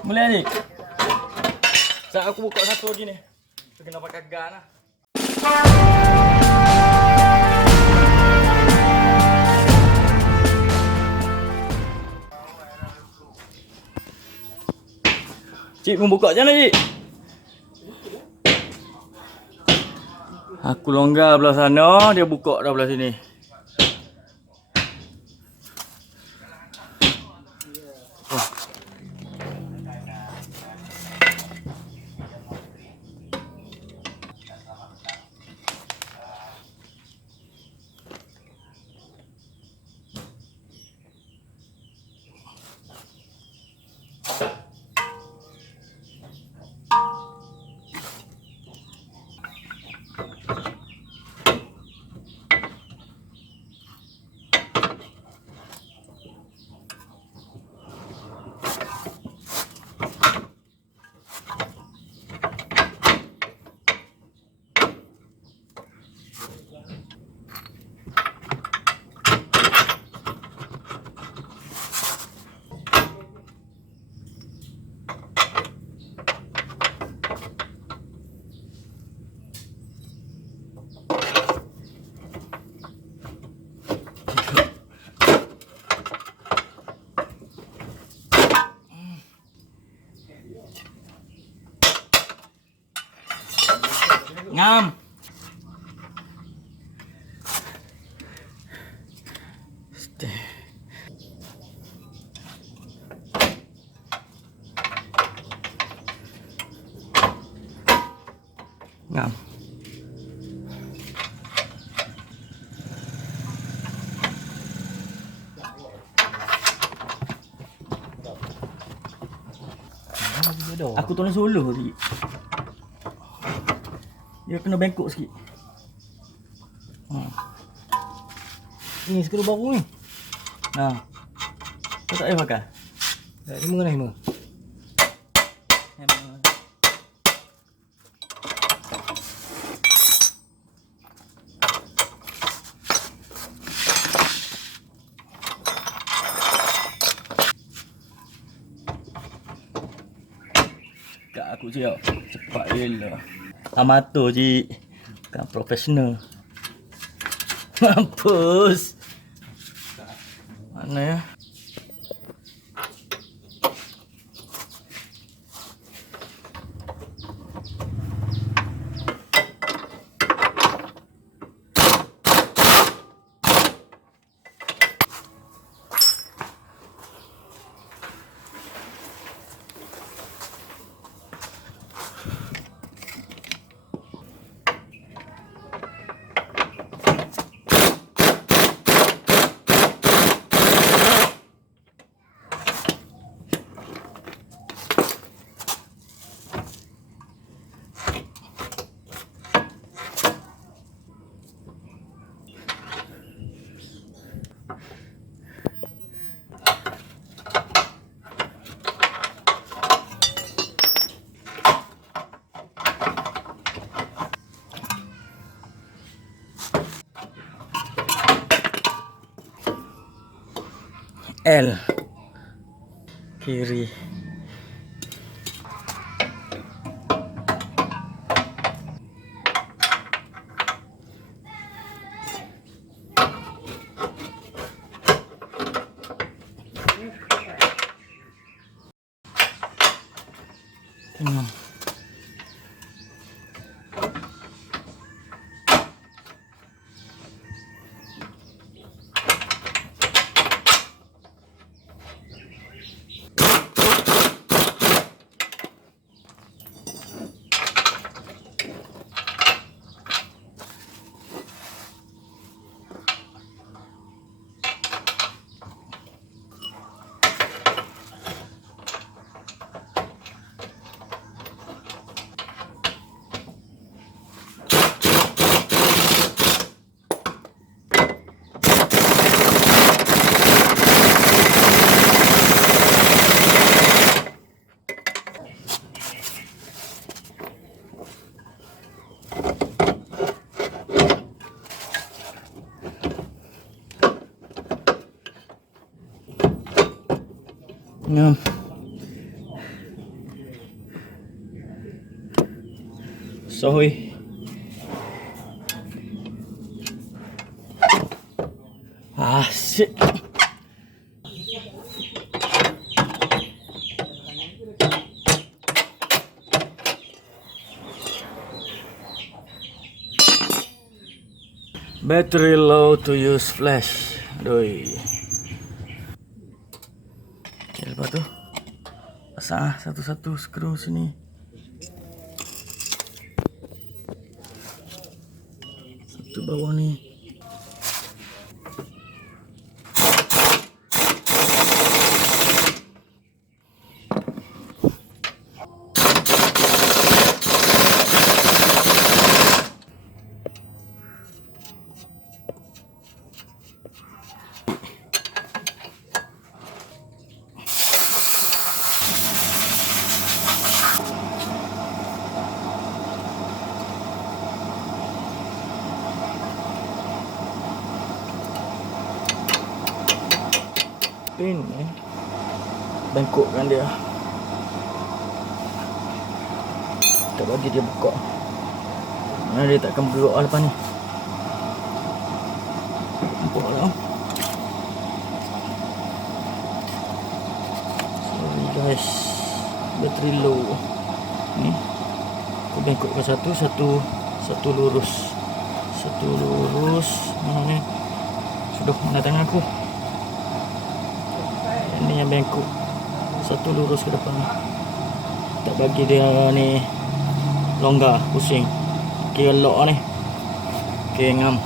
Boleh ni. Saat aku buka satu lagi ni. Tu kena pakai gun lah. Cik membuka macam mana cik? Aku longgar belah sana, dia buka dah belah sini. Ngam. Ngam. Aku tolong suluh sikit. Dia kena bengkok sikit. Ni skru baru ni. Kau tak payah pakai. Tak, 5 lah 5. Kak aku cakap cepat gila. Amatur cik. Bukan profesional. Mampus. Mana ya? L kiri. Tengah. Susah weh. Shit. Battery low to use flash. Aduh. Okay, lepas tu pasang satu-satu skru sini. Satu bawah ni. Pin bengkokkan dia. Tak bagi dia buka. Mana dia takkan bergerak lah lepas ni. Nampak lah. Sorry guys, bateri low. Ni aku bengkokkan satu lurus. Satu lurus. Mana ni? Sudah mana tangan aku. Ini yang bengkok. Satu lurus ke depan. Tak bagi dia ni longgar, pusing. Kira lock ni. Kira ngam.